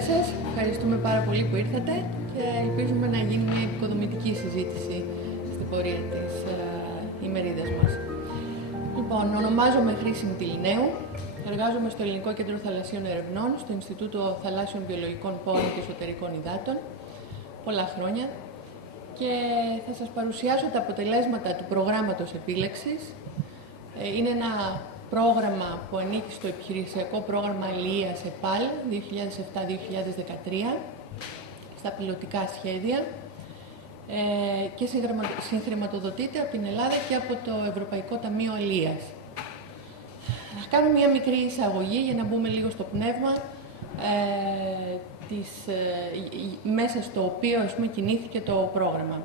Καλησπέρα σας. Ευχαριστούμε πάρα πολύ που ήρθατε και ελπίζουμε να γίνει μια επικοδομητική συζήτηση στην πορεία της ημερίδας μας. Λοιπόν, ονομάζομαι Χρήση Μητυλινέου. Εργάζομαι στο Ελληνικό Κέντρο Θαλασσίων Ερευνών, στο Ινστιτούτο Θαλάσσιων Βιολογικών Πόρων και Εσωτερικών Υδάτων, πολλά χρόνια. Και θα σας παρουσιάσω τα αποτελέσματα του προγράμματος επίλεξης. Είναι ένα πρόγραμμα που ανήκει στο επιχειρησιακό πρόγραμμα Αλληλείας ΕΠΑΛ 2007-2013, στα πιλωτικά σχέδια και συγχρηματοδοτείται από την Ελλάδα και από το Ευρωπαϊκό Ταμείο Αλληλείας. Θα κάνω μια μικρή εισαγωγή για να μπούμε λίγο στο πνεύμα μέσα στο οποίο κινήθηκε το πρόγραμμα.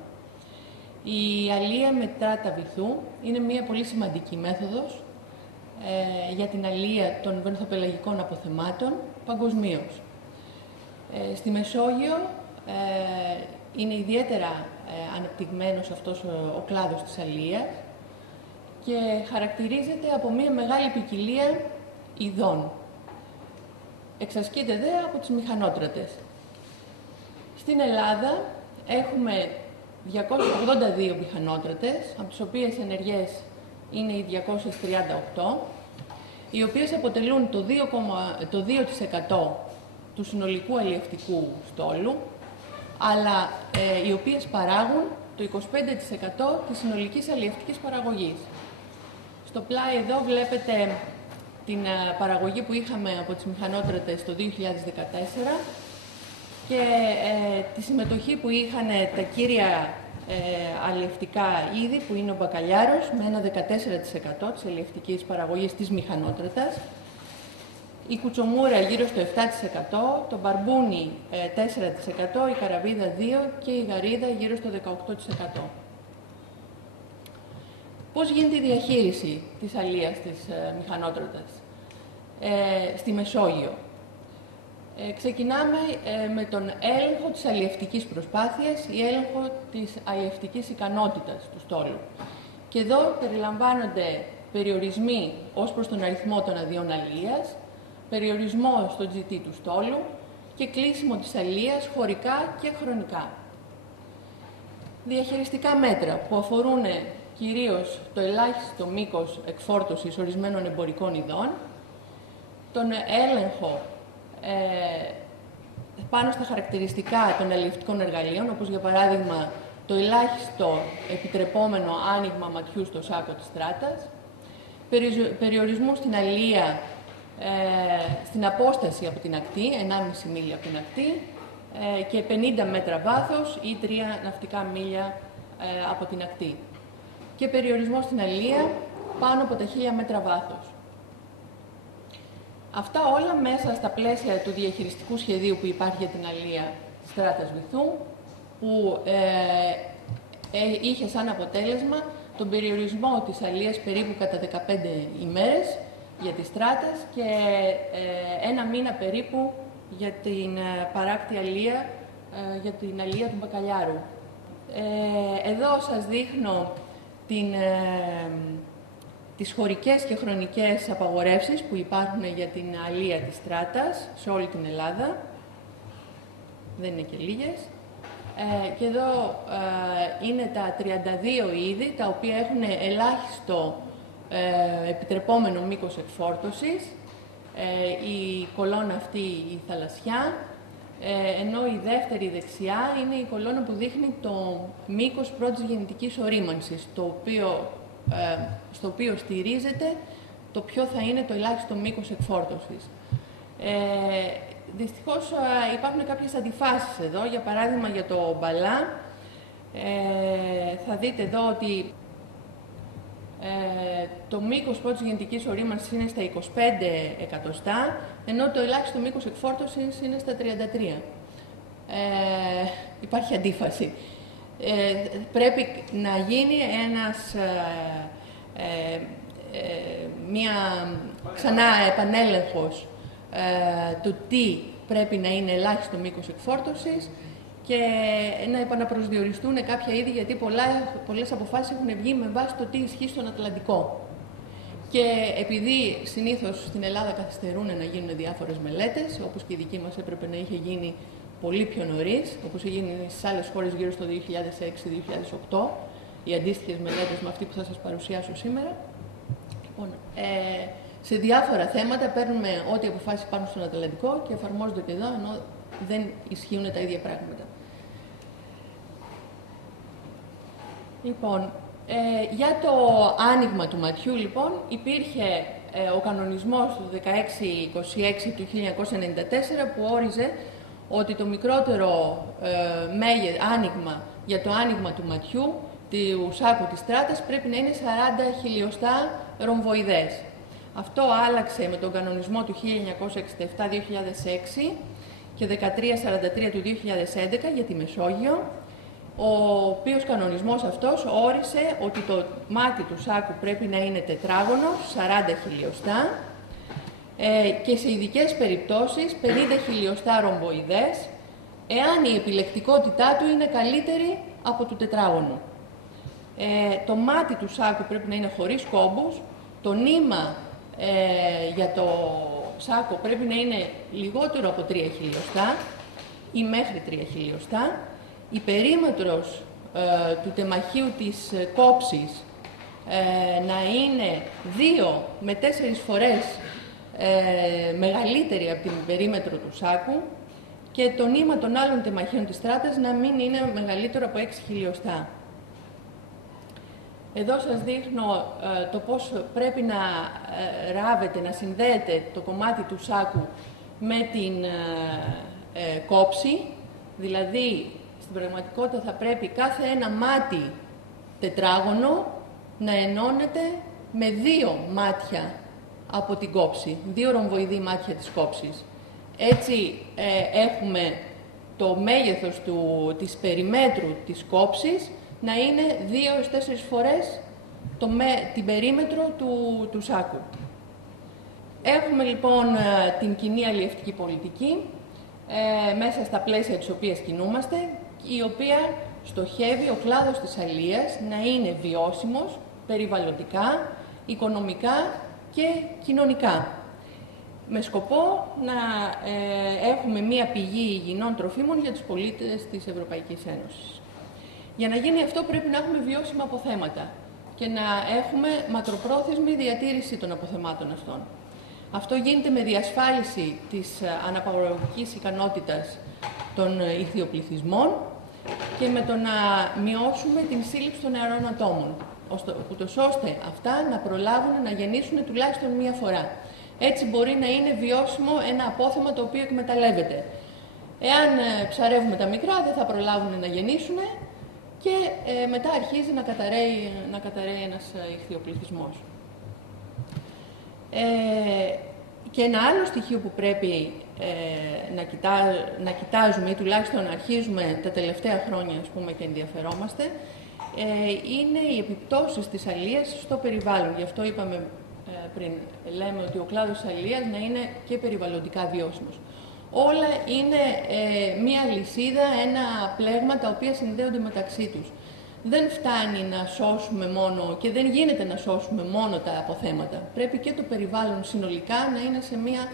Η αλληλεία μετά τα βυθού είναι μια πολύ σημαντική μέθοδος για την αλληλεία των βενθοπελαγικών αποθεμάτων παγκοσμίως. Στη Μεσόγειο είναι ιδιαίτερα αναπτυγμένος αυτός ο κλάδος της αλληλείας και χαρακτηρίζεται από μια μεγάλη ποικιλία ειδών. Εξασκείται δε από τις μηχανότρατες. Στην Ελλάδα έχουμε 282 μηχανότρατες, από τις οποίες ενεργές είναι οι 238, οι οποίες αποτελούν το 2% του συνολικού αλλιευτικού στόλου, αλλά οι οποίες παράγουν το 25% της συνολικής αλλιευτικής παραγωγής. Στο πλάι εδώ βλέπετε την παραγωγή που είχαμε από τις μηχανότρατες το 2014 και τη συμμετοχή που είχαν τα κύρια αλλιευτικά είδη, που είναι ο μπακαλιάρος με ένα 14% της αλλιευτικής παραγωγής της μηχανότρατας, η κουτσομούρα γύρω στο 7%, το μπαρμπούνι 4%, η καραβίδα 2% και η γαρίδα γύρω στο 18%. Πώς γίνεται η διαχείριση της αλληλείας της μηχανότρατας στη Μεσόγειο? Ξεκινάμε με τον έλεγχο της αλλιευτικής προσπάθειας ή έλεγχο της αλλιευτικής ικανότητας του στόλου. Και εδώ περιλαμβάνονται περιορισμοί ως προς τον αριθμό των αδειών αλληλείας, περιορισμό στο GT του στόλου και κλείσιμο της αλληλείας χωρικά και χρονικά. Διαχειριστικά μέτρα που αφορούν κυρίως το ελάχιστο μήκος εκφόρτωσης ορισμένων εμπορικών ειδών, τον έλεγχο πάνω στα χαρακτηριστικά των αλλιευτικών εργαλείων, όπως για παράδειγμα το ελάχιστο επιτρεπόμενο άνοιγμα ματιού στο σάκο της στράτας, περιορισμού στην αλληλεία στην απόσταση από την ακτή, 1,5 μίλια από την ακτή και 50 μέτρα βάθος ή 3 ναυτικά μίλια από την ακτή. Και περιορισμό στην αλληλεία πάνω από τα 1000 μέτρα βάθος. Αυτά όλα μέσα στα πλαίσια του διαχειριστικού σχεδίου που υπάρχει για την αλληλεία στράτας βυθού, που είχε σαν αποτέλεσμα τον περιορισμό της αλληλείας περίπου κατά 15 ημέρες για τις στράτες και ένα μήνα περίπου για την παράκτη αλληλεία, για την αλληλεία του μπακαλιάρου. Εδώ σας δείχνω τις χωρικές και χρονικές απαγορεύσεις που υπάρχουν για την αλληλεία της στράτας σε όλη την Ελλάδα. Δεν είναι και λίγες. Και εδώ είναι τα 32 είδη, τα οποία έχουν ελάχιστο επιτρεπόμενο μήκος εκφόρτωσης, η κολόνα αυτή η θαλασσιά, ενώ η δεύτερη δεξιά είναι η κολόνα που δείχνει το μήκος πρώτης γεννητικής ορίμανσης, στο οποίο στηρίζεται το ποιο θα είναι το ελάχιστο μήκος εκφόρτωσης. Δυστυχώς υπάρχουν κάποιες αντιφάσεις εδώ, για παράδειγμα για το μπαλά. Θα δείτε εδώ ότι το μήκος πρώτης γεννητικής ορίμανσης είναι στα 25 εκατοστά, ενώ το ελάχιστο μήκος εκφόρτωσης είναι στα 33. Υπάρχει αντίφαση. Πρέπει να γίνει μια ξανά επανέλεγχος του τι πρέπει να είναι ελάχιστο μήκος εκφόρτωσης και να επαναπροσδιοριστούν κάποια είδη, γιατί πολλές αποφάσεις έχουν βγει με βάση το τι ισχύει στον Ατλαντικό. Και επειδή συνήθως στην Ελλάδα καθυστερούν να γίνουν διάφορες μελέτες, όπως και η δική μας έπρεπε να είχε γίνει πολύ πιο νωρίς, όπως είχε γίνει στις άλλες χώρες γύρω στο 2006-2008, οι αντίστοιχες μελέτες με αυτή που θα σας παρουσιάσω σήμερα. Λοιπόν, σε διάφορα θέματα παίρνουμε ό,τι αποφάσεις υπάρχουν στον Ατλαντικό και εφαρμόζονται και εδώ, ενώ δεν ισχύουν τα ίδια πράγματα. Λοιπόν, για το άνοιγμα του ματιού, λοιπόν, υπήρχε ο κανονισμός του 1626 του 1994 που όριζε ότι το μικρότερο άνοιγμα για το άνοιγμα του ματιού, του σάκου της στράτας, πρέπει να είναι 40 χιλιοστά ρομβοειδές. Αυτό άλλαξε με τον κανονισμό του 1967-2006 και 1343 του 2011 για τη Μεσόγειο, ο οποίος κανονισμός αυτός όρισε ότι το μάτι του σάκου πρέπει να είναι τετράγωνο, 40 χιλιοστά, και σε ειδικές περιπτώσεις 50 χιλιοστά ρομβοειδές, εάν η επιλεκτικότητά του είναι καλύτερη από του τετράγωνου. Το μάτι του σάκου πρέπει να είναι χωρίς κόμπους, το νήμα για το σάκο πρέπει να είναι λιγότερο από 3 χιλιοστά ή μέχρι 3 χιλιοστά. Η περίμετρος του τεμαχίου της κόψης να είναι 2 με 4 φορές μεγαλύτερη από την περίμετρο του σάκου και το νήμα των άλλων τεμαχίων της στράτας να μην είναι μεγαλύτερο από 6 χιλιοστά. Εδώ σας δείχνω το πώς πρέπει να ράβετε, να συνδέετε το κομμάτι του σάκου με την κόψη, δηλαδή στην πραγματικότητα θα πρέπει κάθε ένα μάτι τετράγωνο να ενώνεται με 2 μάτια από την κόψη, 2 ρομβοειδή μάτια της κόψης. Έτσι έχουμε το μέγεθος της περιμέτρου της κόψης να είναι 2-4 φορές την περίμετρο του σάκου. Έχουμε λοιπόν την κοινή αλλιευτική πολιτική, μέσα στα πλαίσια της οποίας κινούμαστε, η οποία στοχεύει ο κλάδος της αλίας να είναι βιώσιμος περιβαλλοντικά, οικονομικά και κοινωνικά, με σκοπό να έχουμε μία πηγή υγιεινών τροφίμων για τους πολίτες της Ευρωπαϊκής Ένωσης. Για να γίνει αυτό πρέπει να έχουμε βιώσιμα αποθέματα και να έχουμε μακροπρόθεσμη διατήρηση των αποθεμάτων αυτών. Αυτό γίνεται με διασφάλιση της αναπαραγωγικής ικανότητας των ιχθυοπληθυσμών και με το να μειώσουμε την σύλληψη των νεαρών ατόμων, ούτως ώστε αυτά να προλάβουν να γεννήσουν τουλάχιστον μία φορά. Έτσι μπορεί να είναι βιώσιμο ένα απόθεμα το οποίο εκμεταλλεύεται. Εάν ψαρεύουμε τα μικρά δεν θα προλάβουν να γεννήσουν και μετά αρχίζει να καταραίει ένας ιχθυοπληθυσμός. Και ένα άλλο στοιχείο που πρέπει να κοιτάζουμε ή τουλάχιστον αρχίζουμε τα τελευταία χρόνια και ενδιαφερόμαστε είναι οι επιπτώσεις της αλίας στο περιβάλλον. Γι' αυτό είπαμε πριν, λέμε ότι ο κλάδος της αλίας να είναι και περιβαλλοντικά βιώσιμος. Όλα είναι μία λυσίδα, ένα πλέγμα τα οποία συνδέονται μεταξύ τους. Δεν φτάνει να σώσουμε μόνο και δεν γίνεται να σώσουμε μόνο τα αποθέματα. Πρέπει και το περιβάλλον συνολικά να είναι σε μία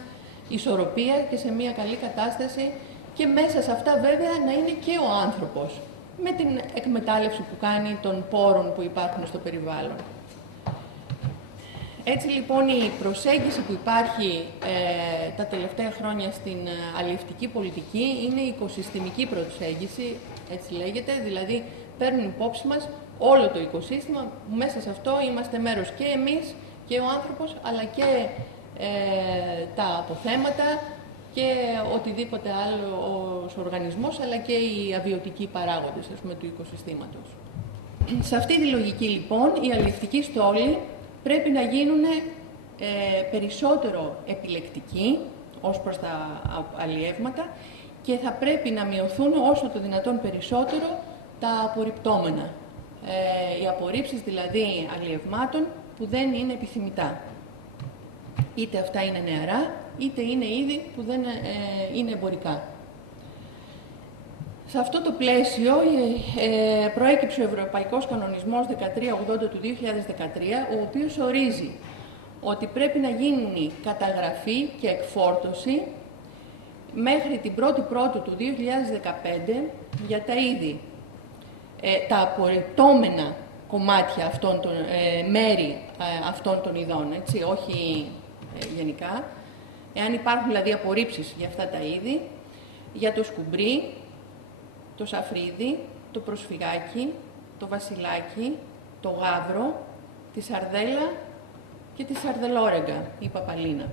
ισορροπία και σε μία καλή κατάσταση και μέσα σε αυτά βέβαια να είναι και ο άνθρωπος με την εκμετάλλευση που κάνει των πόρων που υπάρχουν στο περιβάλλον. Έτσι λοιπόν η προσέγγιση που υπάρχει τα τελευταία χρόνια στην αλλιευτική πολιτική είναι η οικοσυστημική προσέγγιση, έτσι λέγεται, δηλαδή παίρνουν υπόψη μας όλο το οικοσύστημα, μέσα σε αυτό είμαστε μέρος και εμείς και ο άνθρωπος, αλλά και τα αποθέματα και οτιδήποτε άλλο ο οργανισμός, αλλά και οι αβιωτικοί παράγοντες του οικοσυστήματος. Σε αυτή τη λογική λοιπόν οι αλλιευτικοί στόλοι πρέπει να γίνουν περισσότερο επιλεκτικοί ως προς τα αλλιεύματα και θα πρέπει να μειωθούν όσο το δυνατόν περισσότερο τα απορριπτόμενα. Οι απορρίψεις δηλαδή αλλιευμάτων που δεν είναι επιθυμητά. Είτε αυτά είναι νεαρά, είτε είναι είδη που δεν είναι εμπορικά. Σε αυτό το πλαίσιο προέκυψε ο Ευρωπαϊκός Κανονισμός 1380 του 2013, ο οποίος ορίζει ότι πρέπει να γίνει καταγραφή και εκφόρτωση μέχρι την 1η Πρώτου του 2015 για τα είδη, τα απορριπτόμενα κομμάτια αυτών των, μέρη αυτών των ειδών, έτσι, όχι γενικά. Εάν υπάρχουν δηλαδή απορρίψεις για αυτά τα είδη, για το σκουμπρί, το σαφρίδι, το προσφυγάκι, το βασιλάκι, το γάβρο, τη σαρδέλα και τη σαρδελόρεγγα, η παπαλίνα.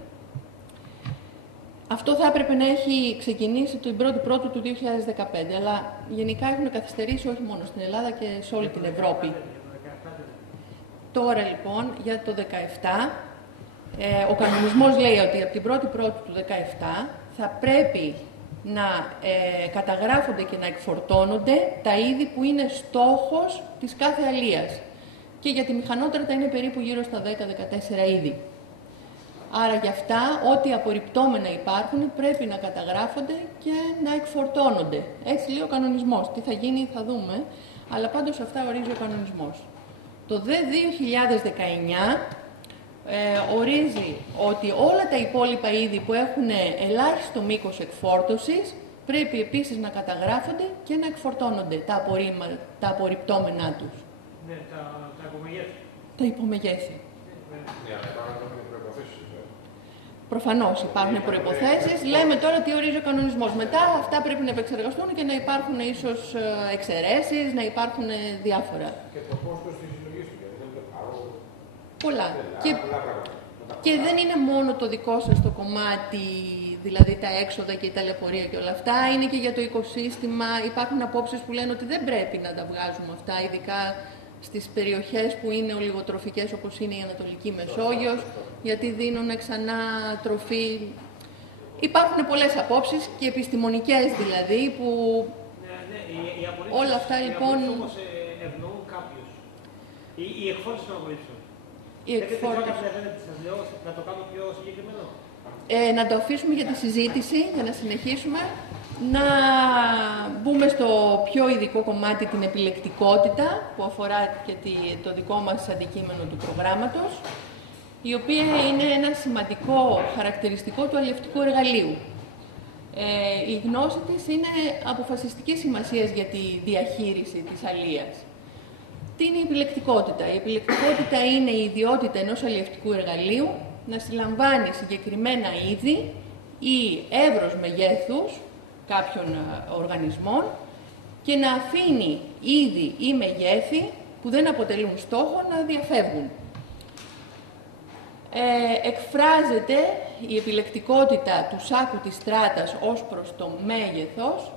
Αυτό θα έπρεπε να έχει ξεκινήσει την 1η Πρώτου του 2015, αλλά γενικά έχουν καθυστερήσει όχι μόνο στην Ελλάδα και σε όλη την Ευρώπη. Τώρα λοιπόν, για το 2017, ο κανονισμός λέει ότι από την 1η Πρώτου του 2017 θα πρέπει να καταγράφονται και να εκφορτώνονται τα είδη που είναι στόχος της κάθε αλίας. Και για τη μηχανότρατα είναι περίπου γύρω στα 10-14 είδη. Άρα για αυτά, ό,τι απορριπτόμενα υπάρχουν, πρέπει να καταγράφονται και να εκφορτώνονται. Έτσι λέει ο κανονισμός. Τι θα γίνει θα δούμε, αλλά πάντως αυτά ορίζει ο κανονισμός. Το ΔΕ 2019 ορίζει ότι όλα τα υπόλοιπα είδη που έχουν ελάχιστο μήκος εκφόρτωσης πρέπει επίσης να καταγράφονται και να εκφορτώνονται τα απορριπτόμενά τους. Ναι, τα υπομεγέθη. Τα υπομεγέθη. Ναι, αλλά υπάρχουν προϋποθέσεις. Προφανώς υπάρχουν προϋποθέσεις. Λέμε τώρα τι ορίζει ο κανονισμός. Μετά αυτά πρέπει να επεξεργαστούν και να υπάρχουν ίσως εξαιρέσεις, να υπάρχουν διάφορα. Και το κόστος της συλλογής του, γιατί δεν είναι παρόλο. Πολλά. Και δεν είναι μόνο το δικό σας το κομμάτι, δηλαδή τα έξοδα και η ταλαιπωρία και όλα αυτά, είναι και για το οικοσύστημα. Υπάρχουν απόψεις που λένε ότι δεν πρέπει να τα βγάζουμε αυτά, ειδικά στις περιοχές που είναι ολιγοτροφικές όπως είναι η Ανατολική Μεσόγειος, γιατί δίνουν ξανά τροφή. Υπάρχουν πολλές απόψεις και επιστημονικές δηλαδή, που όλα αυτά λοιπόν... Οι όμως ευνοούν κάποιους. Η εκφόρτωση των απορρίψεων. Η εκφόρτωση. Να το κάνω πιο συγκεκριμένο. Να το αφήσουμε για τη συζήτηση, για να συνεχίσουμε. Να μπούμε στο πιο ειδικό κομμάτι, την επιλεκτικότητα, που αφορά και το δικό μας αντικείμενο του προγράμματος, η οποία είναι ένα σημαντικό χαρακτηριστικό του αλλιευτικού εργαλείου. Η γνώση της είναι αποφασιστικής σημασίας για τη διαχείριση της αλίας. Τι είναι η επιλεκτικότητα? Η επιλεκτικότητα είναι η ιδιότητα ενός αλλιευτικού εργαλείου να συλλαμβάνει συγκεκριμένα είδη ή εύρος μεγέθους κάποιων οργανισμών και να αφήνει είδη ή μεγέθη που δεν αποτελούν στόχο να διαφεύγουν. Εκφράζεται η επιλεκτικότητα του σάκου της στράτας ως προς το μέγεθος,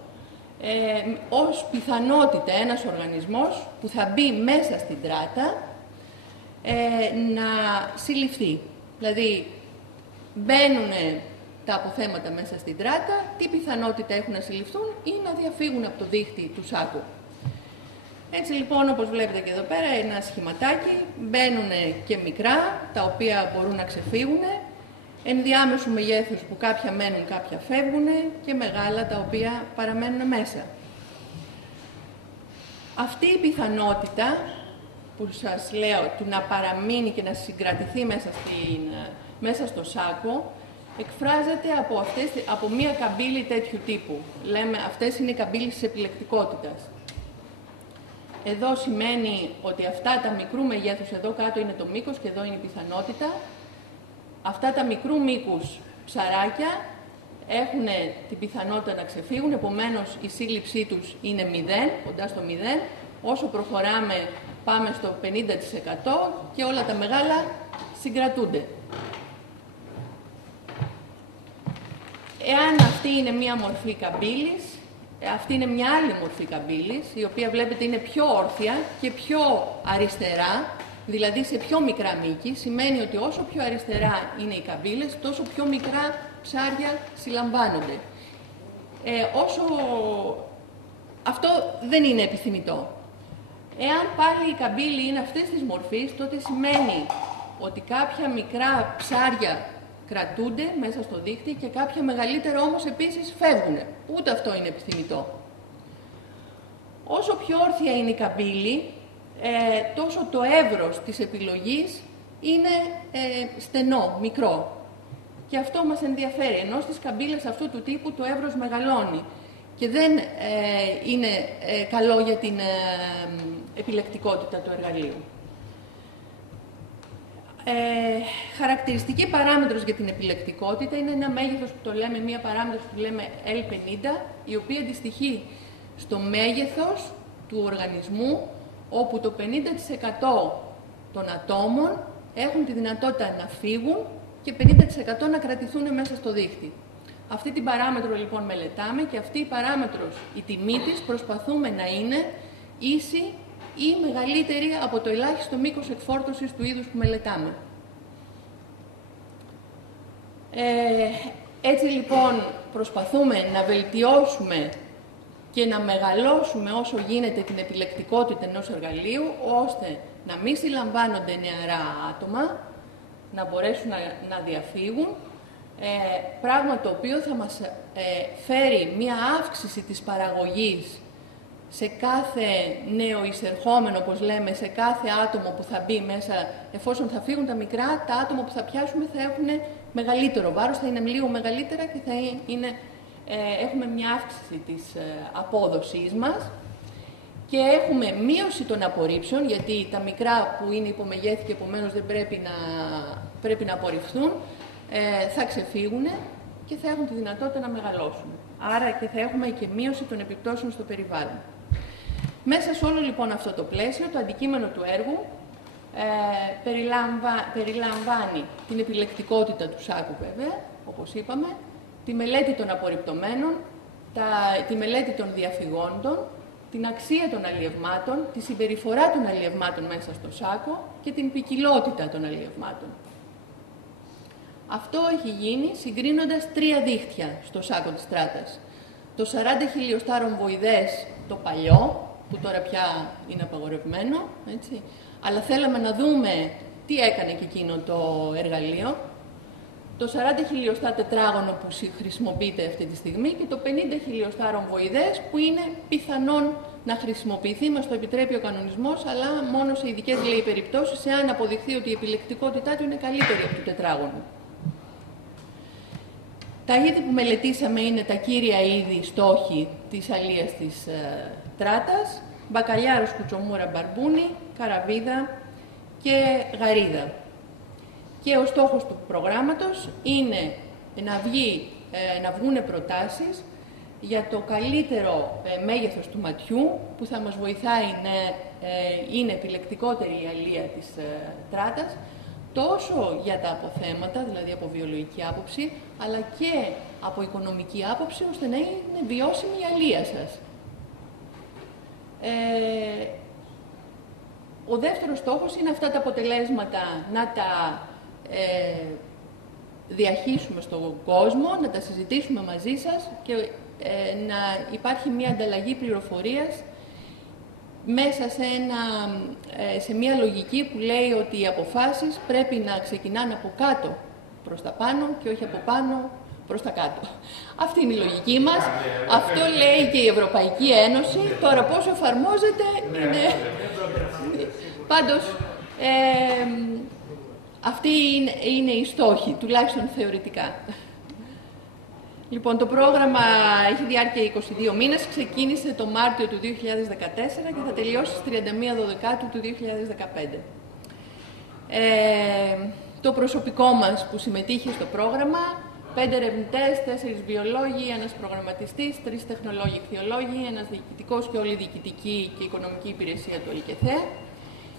ως πιθανότητα ένας οργανισμός που θα μπει μέσα στην τράτα να συλληφθεί. Δηλαδή, μπαίνουν τα αποθέματα μέσα στην τράτα, τι πιθανότητα έχουν να συλληφθούν ή να διαφύγουν από το δίχτυ του σάκου. Έτσι λοιπόν, όπως βλέπετε και εδώ πέρα, ένα σχηματάκι, μπαίνουν και μικρά, τα οποία μπορούν να ξεφύγουν, ενδιάμεσου μεγέθους που κάποια μένουν, κάποια φεύγουν και μεγάλα τα οποία παραμένουν μέσα. Αυτή η πιθανότητα που σας λέω του να παραμείνει και να συγκρατηθεί μέσα στο σάκο εκφράζεται από μία καμπύλη τέτοιου τύπου. Λέμε αυτές είναι οι καμπύλες της επιλεκτικότητας. Εδώ σημαίνει ότι αυτά τα μικρού μεγέθους, εδώ κάτω είναι το μήκος και εδώ είναι η πιθανότητα. Αυτά τα μικρού μήκους ψαράκια έχουν την πιθανότητα να ξεφύγουν, επομένως η σύλληψή τους είναι 0, κοντά στο 0. Όσο προχωράμε πάμε στο 50% και όλα τα μεγάλα συγκρατούνται. Εάν αυτή είναι μία μορφή καμπύλης, αυτή είναι μια άλλη μορφή καμπύλης, η οποία βλέπετε είναι πιο όρθια και πιο αριστερά, δηλαδή σε πιο μικρά μήκη, σημαίνει ότι όσο πιο αριστερά είναι οι καμπύλες, τόσο πιο μικρά ψάρια συλλαμβάνονται. Αυτό δεν είναι επιθυμητό. Εάν πάλι η καμπύλη είναι αυτής της μορφής, τότε σημαίνει ότι κάποια μικρά ψάρια κρατούνται μέσα στο δίχτυ και κάποια μεγαλύτερα όμως επίσης φεύγουν. Ούτε αυτό είναι επιθυμητό. Όσο πιο όρθια είναι η καμπύλη, τόσο το εύρος της επιλογής είναι στενό, μικρό. Και αυτό μας ενδιαφέρει, ενώ στις καμπύλες αυτού του τύπου το εύρος μεγαλώνει και δεν είναι καλό για την επιλεκτικότητα του εργαλείου. Χαρακτηριστική παράμετρος για την επιλεκτικότητα είναι ένα μέγεθος που το λέμε, μία παράμετρος που λέμε L50, η οποία αντιστοιχεί στο μέγεθος του οργανισμού, όπου το 50% των ατόμων έχουν τη δυνατότητα να φύγουν και 50% να κρατηθούν μέσα στο δίχτυ. Αυτή την παράμετρο λοιπόν μελετάμε και αυτή η παράμετρος, η τιμή της, προσπαθούμε να είναι ίση ή μεγαλύτερη από το ελάχιστο μήκος εκφόρτωσης του είδους που μελετάμε. Έτσι λοιπόν προσπαθούμε να βελτιώσουμε και να μεγαλώσουμε όσο γίνεται την επιλεκτικότητα ενός εργαλείου, ώστε να μην συλλαμβάνονται νεαρά άτομα, να μπορέσουν να διαφύγουν, πράγμα το οποίο θα μας φέρει μία αύξηση της παραγωγής σε κάθε νέο εισερχόμενο, όπως λέμε, σε κάθε άτομο που θα μπει μέσα. Εφόσον θα φύγουν τα μικρά, τα άτομα που θα πιάσουμε θα έχουν μεγαλύτερο βάρος, θα είναι λίγο μεγαλύτερα και θα έχουμε μια αύξηση της απόδοσής μας και έχουμε μείωση των απορρίψεων, γιατί τα μικρά που είναι υπομεγέθη και επομένως δεν πρέπει να απορριφθούν, θα ξεφύγουν και θα έχουν τη δυνατότητα να μεγαλώσουν. Άρα και θα έχουμε και μείωση των επιπτώσεων στο περιβάλλον. Μέσα σε όλο λοιπόν αυτό το πλαίσιο, το αντικείμενο του έργου περιλαμβάνει την επιλεκτικότητα του σάκου βέβαια, όπως είπαμε, τη μελέτη των απορριπτωμένων, τη μελέτη των διαφυγόντων, την αξία των αλλιευμάτων, τη συμπεριφορά των αλλιευμάτων μέσα στο σάκο και την ποικιλότητα των αλλιευμάτων. Αυτό έχει γίνει συγκρίνοντας 3 δίχτυα στο σάκο της Στράτας. Το 40 χιλιοστάρων βοηδές, το παλιό, που τώρα πια είναι απαγορευμένο, έτσι, αλλά θέλαμε να δούμε τι έκανε και εκείνο το εργαλείο. Το 40 χιλιοστά τετράγωνο που χρησιμοποιείται αυτή τη στιγμή και το 50 χιλιοστάρων βοηδές που είναι πιθανόν να χρησιμοποιηθεί, μας το επιτρέπει ο κανονισμός, αλλά μόνο σε ειδικές περιπτώσεις, εάν αποδειχθεί ότι η επιλεκτικότητά του είναι καλύτερη από το τετράγωνο. Τα είδη που μελετήσαμε είναι τα κύρια είδη στόχοι της αλίας της Τράτας: μπακαλιάρος, κουτσομούρα, μπαρμπούνι, καραβίδα και γαρίδα. Και ο στόχος του προγράμματος είναι να βγουν προτάσεις για το καλύτερο μέγεθος του ματιού που θα μας βοηθάει να είναι επιλεκτικότερη η αλία της Τράτας, τόσο για τα αποθέματα, δηλαδή από βιολογική άποψη, αλλά και από οικονομική άποψη, ώστε να είναι βιώσιμη η αλία σας. Ο δεύτερος στόχος είναι αυτά τα αποτελέσματα να τα διαχύσουμε στον κόσμο, να τα συζητήσουμε μαζί σας και να υπάρχει μια ανταλλαγή πληροφορίας μέσα σε μια λογική που λέει ότι οι αποφάσεις πρέπει να ξεκινάνε από κάτω προς τα πάνω και όχι από πάνω προς τα κάτω. Αυτή είναι η λογική μας. Αυτό λέει και η Ευρωπαϊκή Ένωση. Τώρα πόσο εφαρμόζεται είναι... Πάντως, αυτή είναι η στόχη, τουλάχιστον θεωρητικά. Λοιπόν, το πρόγραμμα έχει διάρκεια 22 μήνες, ξεκίνησε το Μάρτιο του 2014 και θα τελειώσει στις 31 Δεκάτου του 2015. Το προσωπικό μας που συμμετείχε στο πρόγραμμα, 5 ερευνητές, 4 βιολόγοι, 1 προγραμματιστής, 3 τεχνολόγοι ηχθειολόγοι, 1 διοικητικός και όλη διοικητική και οικονομική υπηρεσία του ΕΛΚΕΘΕ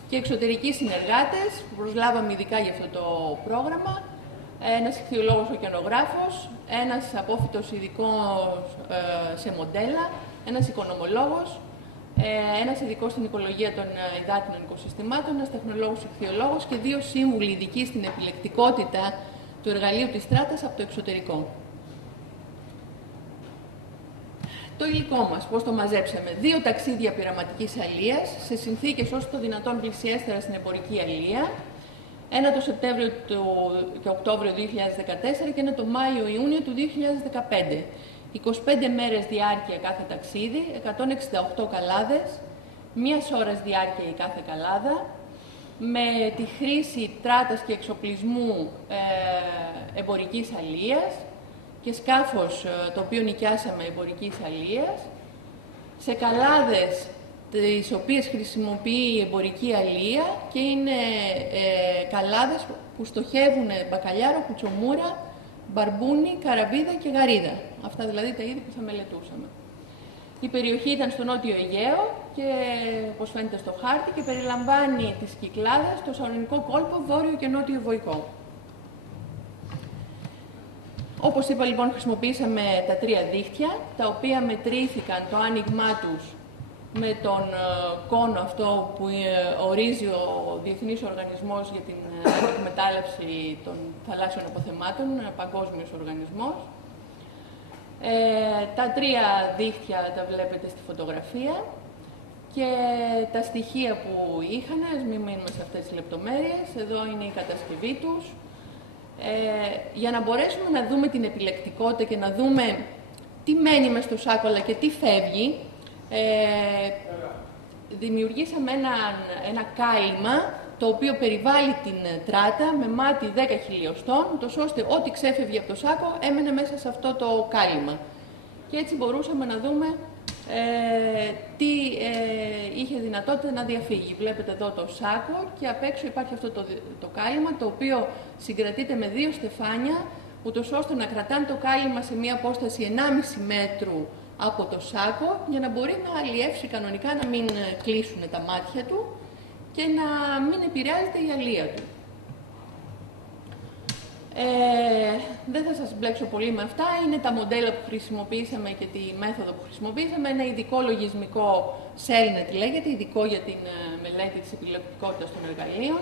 και εξωτερικοί συνεργάτες που προσλάβαμε ειδικά για αυτό το πρόγραμμα, ένας ηχθειολόγος ωκεανογράφος, ένας απόφοιτος ειδικός σε μοντέλα, ένας οικονομολόγος, ένας ειδικός στην οικολογία των υδάτινων οικοσυστημάτων, ένας τεχνολόγος ηχθειολόγος και 2 σύμβουλοι ειδικοί στην επιλεκτικότητα του εργαλείου της Στράτας από το εξωτερικό. Το υλικό μας, πώς το μαζέψαμε: 2 ταξίδια πειραματικής αλίας σε συνθήκες όσο το δυνατόν πλησιέστερα στην εμπορική αλία, ένα το Σεπτέμβριο και Οκτώβριο 2014 και ένα το Μάιο-Ιούνιο του 2015. 25 μέρες διάρκεια κάθε ταξίδι, 168 καλάδες, 1 ώρας διάρκεια η κάθε καλάδα, με τη χρήση τράτας και εξοπλισμού εμπορικής αλίας και σκάφος το οποίο νοικιάσαμε εμπορικής αλίας, σε καλάδες τις οποίες χρησιμοποιεί η εμπορική αλία και είναι καλάδες που στοχεύουν μπακαλιάρο, κουτσομούρα, μπαρμπούνι, καραβίδα και γαρίδα. Αυτά δηλαδή τα είδη που θα μελετούσαμε. Η περιοχή ήταν στο Νότιο Αιγαίο και, όπως φαίνεται στο χάρτη, και περιλαμβάνει τις Κυκλάδες, το Σαλονικό κόλπο, Βόρειο και Νότιο Βοϊκό. Όπως είπα, λοιπόν, χρησιμοποίησαμε τα 3 δίχτυα, τα οποία μετρήθηκαν το άνοιγμά τους με τον κόνο αυτό που ορίζει ο Διεθνής Οργανισμός για την εκμετάλλευση των θαλάσσιων αποθεμάτων, παγκόσμιος οργανισμός. Τα 3 δίχτυα τα βλέπετε στη φωτογραφία και τα στοιχεία που είχαν, ας μην μείνουμε σε αυτές τις λεπτομέρειες, εδώ είναι η κατασκευή τους. Για να μπορέσουμε να δούμε την επιλεκτικότητα και να δούμε τι μένει μες στο σάκο αλλά και τι φεύγει, δημιουργήσαμε ένα κάλυμα το οποίο περιβάλλει την τράτα με μάτι 10 χιλιοστών, ώστε ό,τι ξέφευγε από το σάκο έμενε μέσα σε αυτό το κάλυμα. Και έτσι μπορούσαμε να δούμε τι είχε δυνατότητα να διαφύγει. Βλέπετε εδώ το σάκο και απ' έξω υπάρχει αυτό το κάλυμα, το οποίο συγκρατείται με 2 στεφάνια, ούτως ώστε να κρατάνε το κάλυμα σε μία απόσταση 1,5 μέτρου από το σάκο, για να μπορεί να αλλιεύσει κανονικά, να μην κλείσουν τα μάτια του και να μην επηρεάζεται η αλεία του. Δεν θα σας μπλέξω πολύ με αυτά. Είναι τα μοντέλα που χρησιμοποιήσαμε και τη μέθοδο που χρησιμοποιήσαμε. Ένα ειδικό λογισμικό, Cellnet λέγεται, ειδικό για την μελέτη της επιλεκτικότητας των εργαλείων.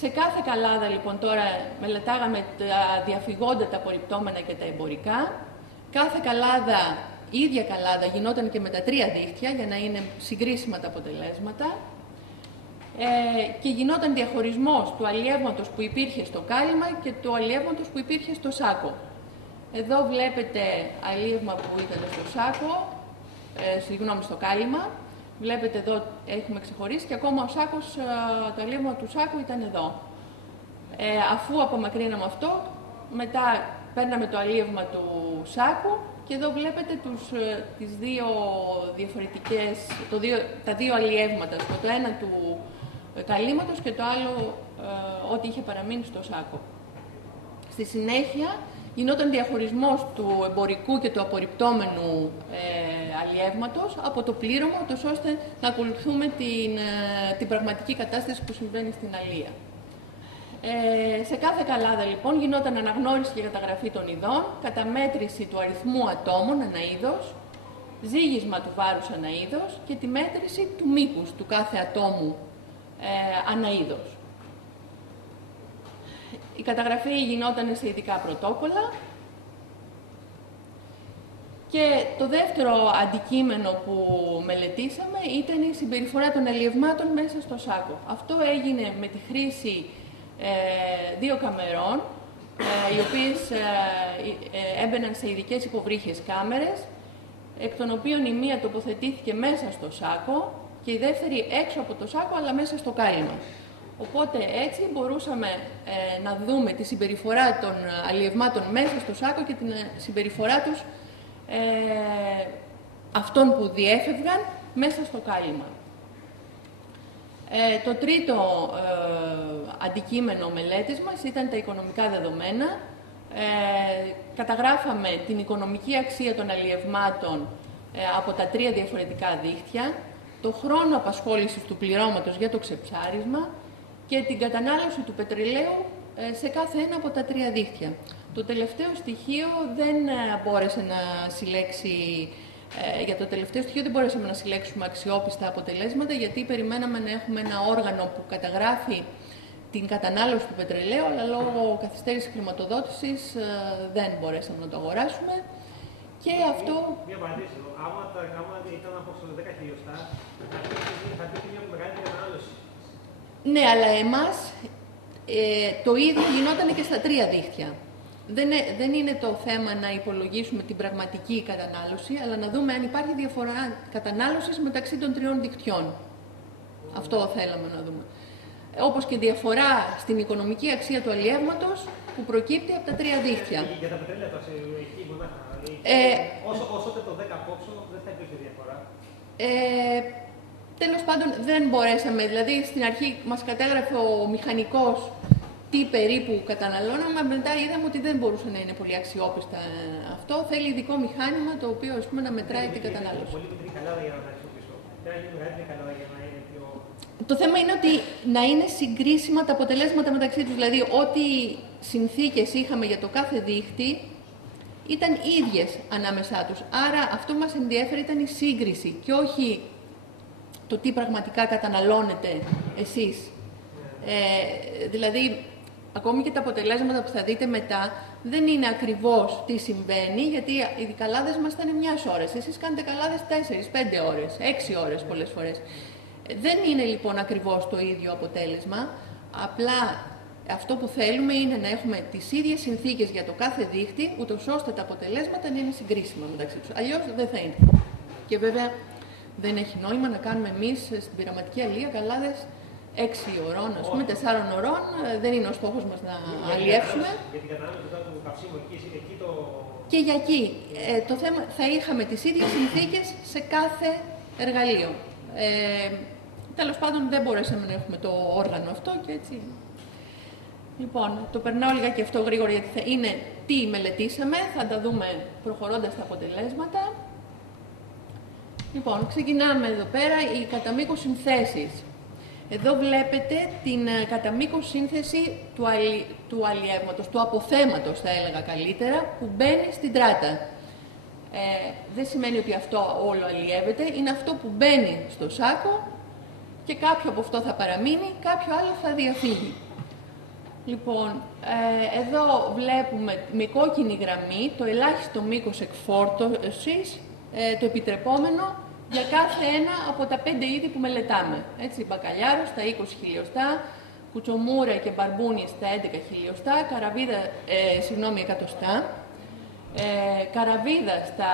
Σε κάθε καλάδα, λοιπόν, τώρα μελετάγαμε τα διαφυγόντα, τα απορριπτόμενα και τα εμπορικά. Κάθε καλάδα, η ίδια καλάδα, γινόταν και με τα 3 δίχτυα για να είναι συγκρίσιμα τα αποτελέσματα. Και γινόταν διαχωρισμός του αλλιεύματος που υπήρχε στο κάλυμα και του αλλιεύματος που υπήρχε στο σάκο. Εδώ βλέπετε αλλιεύμα που ήταν στο σάκο, στο κάλυμα. Βλέπετε εδώ έχουμε ξεχωρίσει και ακόμα το αλλιεύμα του σάκου ήταν εδώ. Αφού απομακρύναμε αυτό, μετά παίρναμε το αλλιεύμα του σάκου και εδώ βλέπετε τα δύο αλλιεύματα, το ένα του καλύματος και το άλλο ό,τι είχε παραμείνει στο σάκο. Στη συνέχεια γινόταν διαχωρισμός του εμπορικού και του απορριπτόμενου αλλιεύματος από το πλήρωμα, ώστε να ακολουθούμε την πραγματική κατάσταση που συμβαίνει στην αλία. Σε κάθε καλάδα, λοιπόν, γινόταν αναγνώριση και καταγραφή των ειδών, καταμέτρηση του αριθμού ατόμων ανά είδος, ζύγισμα του βάρους ανά είδος και τη μέτρηση του μήκους του κάθε ατόμου ανά είδος. Η καταγραφή γινόταν σε ειδικά πρωτόκολλα και το δεύτερο αντικείμενο που μελετήσαμε ήταν η συμπεριφορά των αλλιευμάτων μέσα στο σάκο. Αυτό έγινε με τη χρήση 2 καμερών, οι οποίες έμπαιναν σε ειδικές υποβρύχιες κάμερες, εκ των οποίων η μία τοποθετήθηκε μέσα στο σάκο και η δεύτερη έξω από το σάκο, αλλά μέσα στο κάλυμα. Οπότε έτσι μπορούσαμε να δούμε τη συμπεριφορά των αλλιευμάτων μέσα στο σάκο και την συμπεριφορά τους αυτών που διέφευγαν μέσα στο κάλυμα. Το τρίτο αντικείμενο μελέτης μας ήταν τα οικονομικά δεδομένα. Καταγράφαμε την οικονομική αξία των αλλιευμάτων από τα 3 διαφορετικά δίχτυα, το χρόνο απασχόλησης του πληρώματος για το ξεψάρισμα και την κατανάλωση του πετρελαίου σε κάθε ένα από τα 3 δίχτυα. Το τελευταίο στοιχείο δεν μπόρεσε να συλλέξει, για το τελευταίο στοιχείο δεν μπορέσαμε να συλλέξουμε αξιόπιστα αποτελέσματα, γιατί περιμέναμε να έχουμε ένα όργανο που καταγράφει την κατανάλωση του πετρελαίου, αλλά λόγω καθυστέρησης χρηματοδότησης δεν μπορέσαμε να το αγοράσουμε. Και αυτό... Μια παρατήρηση εδώ. Άμα ήταν από 10 χιλιοστά, θα πει μια μεγάλη κατανάλωση. Ναι, αλλά εμάς το ίδιο γινόταν και στα 3 δίχτυα. Δεν είναι το θέμα να υπολογίσουμε την πραγματική κατανάλωση, αλλά να δούμε αν υπάρχει διαφορά κατανάλωσης μεταξύ των 3 δικτυών. Αυτό θέλαμε να δούμε. Όπως και διαφορά στην οικονομική αξία του αλλιεύματος που προκύπτει από τα 3 δίχτυα. Για τα πετρέλαια εκεί μονάχα. Όσο το 10 απόψε δεν θα υπήρχε διαφορά. Τέλος πάντων δεν μπορέσαμε, δηλαδή στην αρχή μας κατέγραφε ο μηχανικός τι περίπου καταναλώναμε, μετά είδαμε ότι δεν μπορούσε να είναι πολύ αξιόπιστα αυτό. Θέλει ειδικό μηχάνημα το οποίο ας πούμε, να μετράει την κατανάλωση. Πολύ μικρή καλάδα για να τα αξιοποιήσω. Πρέπει να γίνει μεγαλύτερη καλάδα για να είναι πιο. Το θέμα είναι ότι να είναι συγκρίσιμα τα αποτελέσματα μεταξύ τους. Δηλαδή, ό,τι συνθήκες είχαμε για το κάθε δίχτυ ήταν ίδιες ανάμεσά τους. Άρα αυτό που μας ενδιέφερε ήταν η σύγκριση και όχι το τι πραγματικά καταναλώνετε εσείς. Δηλαδή, ακόμη και τα αποτελέσματα που θα δείτε μετά δεν είναι ακριβώς τι συμβαίνει, γιατί οι καλάδες μας ήταν μιας ώρας. Εσείς κάνετε καλάδες 4, 5 ώρες, 6 ώρες πολλές φορές. Δεν είναι λοιπόν ακριβώς το ίδιο αποτέλεσμα, απλά αυτό που θέλουμε είναι να έχουμε τις ίδιες συνθήκες για το κάθε δίχτυ, ούτως ώστε τα αποτελέσματα να είναι συγκρίσιμα μεταξύ τους. Αλλιώς δεν θα είναι. Και βέβαια δεν έχει νόημα να κάνουμε εμείς στην πειραματική αλία καλάδες 6 ωρών, ας πούμε, 4 ωρών. Δεν είναι ο στόχος μας να αλλιεύσουμε. Για την κατανάλωση του καυσίμου εκεί το. Και για εκεί. Το θέμα θα είχαμε τις ίδιες συνθήκες σε κάθε εργαλείο. Τέλος πάντων δεν μπορέσαμε να έχουμε το όργανο αυτό και έτσι. Λοιπόν, το περνάω λιγάκι αυτό γρήγορα γιατί θα είναι τι μελετήσαμε, θα τα δούμε προχωρώντας τα αποτελέσματα. Λοιπόν, ξεκινάμε εδώ πέρα οι κατά μήκος συνθέσεις. Εδώ βλέπετε την κατά μήκος σύνθεση του αλλιεύματος, του αποθέματος θα έλεγα καλύτερα, που μπαίνει στην τράτα. Δεν σημαίνει ότι αυτό όλο αλλιεύεται, είναι αυτό που μπαίνει στο σάκο και κάποιο από αυτό θα παραμείνει, κάποιο άλλο θα διαφύγει. Λοιπόν, εδώ βλέπουμε με κόκκινη γραμμή το ελάχιστο μήκος εκφόρτωσης, το επιτρεπόμενο για κάθε ένα από τα 5 είδη που μελετάμε. Έτσι, μπακαλιάρο στα 20 χιλιοστά, κουτσομούρα και μπαρμπούνι στα 11 χιλιοστά, εκατοστά, καραβίδα στα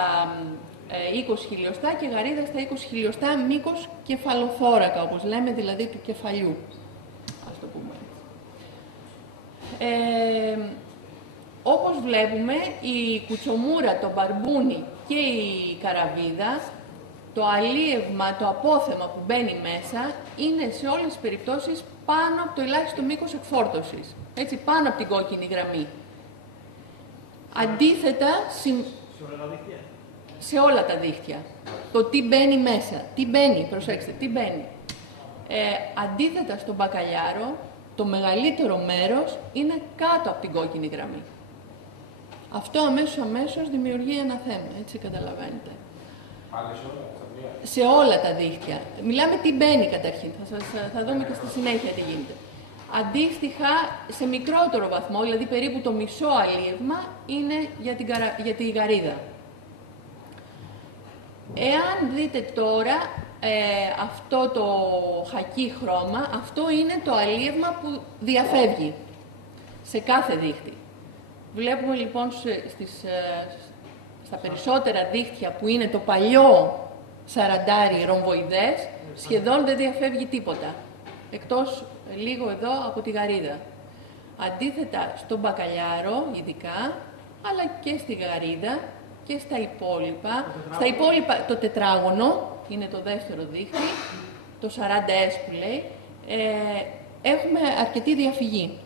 20 χιλιοστά και γαρίδα στα 20 χιλιοστά μήκος κεφαλοθώρακα, όπως λέμε, δηλαδή του κεφαλιού. Ας το πούμε έτσι. Όπως βλέπουμε, η κουτσομούρα, το μπαρμπούνι και η καραβίδα, το αλίευμα, το απόθεμα που μπαίνει μέσα, είναι σε όλες τις περιπτώσεις πάνω από το ελάχιστο μήκος εκφόρτωσης. Έτσι, πάνω από την κόκκινη γραμμή. Αντίθετα, σε όλα τα δίχτυα. Το τι μπαίνει μέσα. Τι μπαίνει, προσέξτε, τι μπαίνει. Αντίθετα στον μπακαλιάρο, το μεγαλύτερο μέρος είναι κάτω από την κόκκινη γραμμή. Αυτό αμέσως δημιουργεί ένα θέμα, έτσι καταλαβαίνετε. Σε όλα τα δίχτυα. Μιλάμε τι μπαίνει καταρχήν, θα δούμε και στη συνέχεια τι γίνεται. Αντίστοιχα, σε μικρότερο βαθμό, δηλαδή περίπου το μισό αλίευμα, είναι για τη γαρίδα. Εάν δείτε τώρα αυτό το χακί χρώμα, αυτό είναι το αλίευμα που διαφεύγει σε κάθε δίχτυ. Βλέπουμε λοιπόν στα περισσότερα δίχτυα που είναι το παλιό σαραντάρι ρομβοειδές, σχεδόν δεν διαφεύγει τίποτα, εκτός λίγο εδώ από τη γαρίδα. Αντίθετα στον μπακαλιάρο ειδικά, αλλά και στη γαρίδα και στα υπόλοιπα, το τετράγωνο, είναι το δεύτερο δίχτυ, το 40S που λέει, έχουμε αρκετή διαφυγή.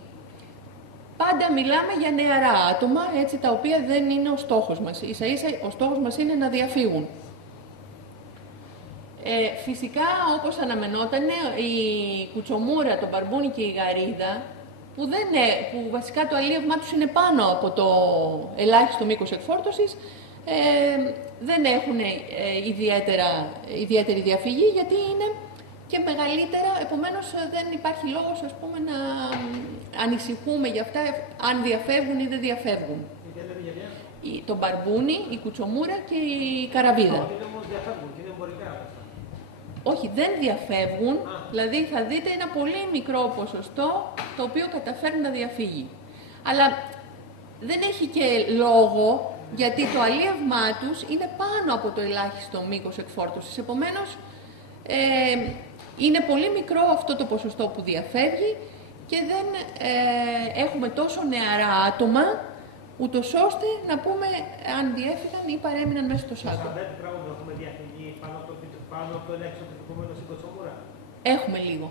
Πάντα μιλάμε για νεαρά άτομα, έτσι, τα οποία δεν είναι ο στόχος μας. Ίσα-ίσα ο στόχος μας είναι να διαφύγουν. Φυσικά, όπως αναμενόταν, η κουτσομούρα, το μπαρμπούνι και η γαρίδα, που βασικά το αλίευμά τους είναι πάνω από το ελάχιστο μήκος εκφόρτωσης, δεν έχουν ιδιαίτερη διαφυγή, γιατί είναι και μεγαλύτερα, επομένως δεν υπάρχει λόγος, ας πούμε, να ανησυχούμε για αυτά, αν διαφεύγουν ή δεν διαφεύγουν. Το μπαρμπούνι, η κουτσομούρα και η καραβίδα. Όχι, δεν διαφεύγουν, δηλαδή θα δείτε ένα πολύ μικρό ποσοστό το οποίο καταφέρνει να διαφύγει. Αλλά δεν έχει και λόγο, γιατί το αλίευμά τους είναι πάνω από το ελάχιστο μήκος εκφόρτωσης. Επομένως, Είναι πολύ μικρό αυτό το ποσοστό που διαφεύγει και δεν έχουμε τόσο νεαρά άτομα, ούτως ώστε να πούμε αν διέφυγαν ή παρέμειναν μέσα στο σάκο. Στα 40 πράγματα έχουμε διαφυγεί πάνω από το ελάχιστο επιτυχούμενο στην Κοτσόμουρα. Έχουμε λίγο.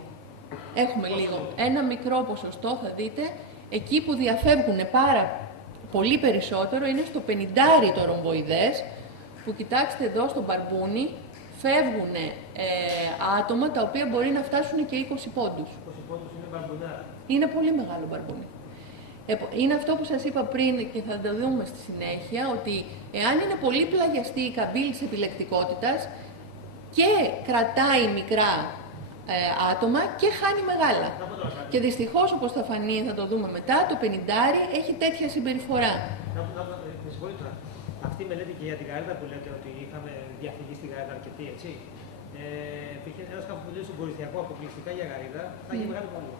Έχουμε λίγο. Ένα μικρό ποσοστό θα δείτε, εκεί που διαφεύγουν πολύ περισσότερο είναι στο 50 το ρομβοειδές, που κοιτάξτε εδώ στο μπαρμπούνι, φεύγουν άτομα τα οποία μπορεί να φτάσουν και 20 πόντους. 20 πόντους είναι μπαρμπουνάρα. Είναι πολύ μεγάλο μπαρμπούνι. Είναι αυτό που σας είπα πριν και θα το δούμε στη συνέχεια, ότι εάν είναι πολύ πλαγιαστή η καμπύλη της επιλεκτικότητας και κρατάει μικρά άτομα και χάνει μεγάλα. Και δυστυχώς, όπως θα φανεί, θα το δούμε μετά, το 50 έχει τέτοια συμπεριφορά. Με συγχωρείτε, αυτή η μελέτη και για την Γαρίδα που λέτε ότι είχαμε διαφυγεί στη Γαρίδα αρκετή, έτσι. Υπήρχε ένα σκάφο που λέει στον Κορινθιακό αποκλειστικά για Γαρίδα, θα έχει μεγάλο πρόβλημα.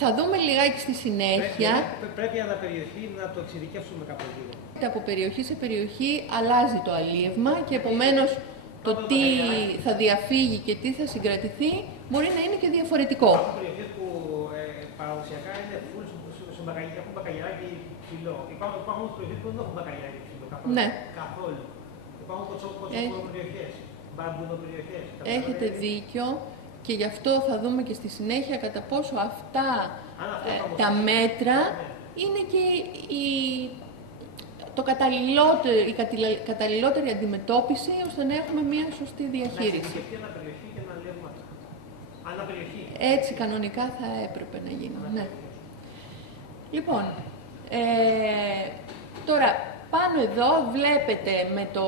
Θα δούμε λιγάκι στη συνέχεια. Πρέπει αναπεριοχή να το εξειδικεύσουμε κάπως λίγο. Από περιοχή σε περιοχή αλλάζει το αλίευμα και επομένως το τι θα διαφύγει και τι θα συγκρατηθεί μπορεί να είναι και διαφορετικό. Υπάρχουν περιοχές που παραδοσιακά είναι full έχουν μπακαλιαράκι φυλλό. Υπάρχουν περιοχές που δεν έχουν μπακαλιαράκι φυλλό καθόλου. Ναι. Καθόλου. Υπάρχουν περιοχές, μπαμπούνο περιοχές. Έχετε δίκιο και γι' αυτό θα δούμε και στη συνέχεια κατά πόσο αυτά τα μέτρα είναι και η καταλληλότερη αντιμετώπιση ώστε να έχουμε μια σωστή διαχείριση. Να εξειδικευτεί αναπεριοχή και να λέμε αναπεριοχή. Έτσι κανονικά θα έπρεπε να γίνει. Ναι. Λοιπόν, τώρα πάνω εδώ βλέπετε με το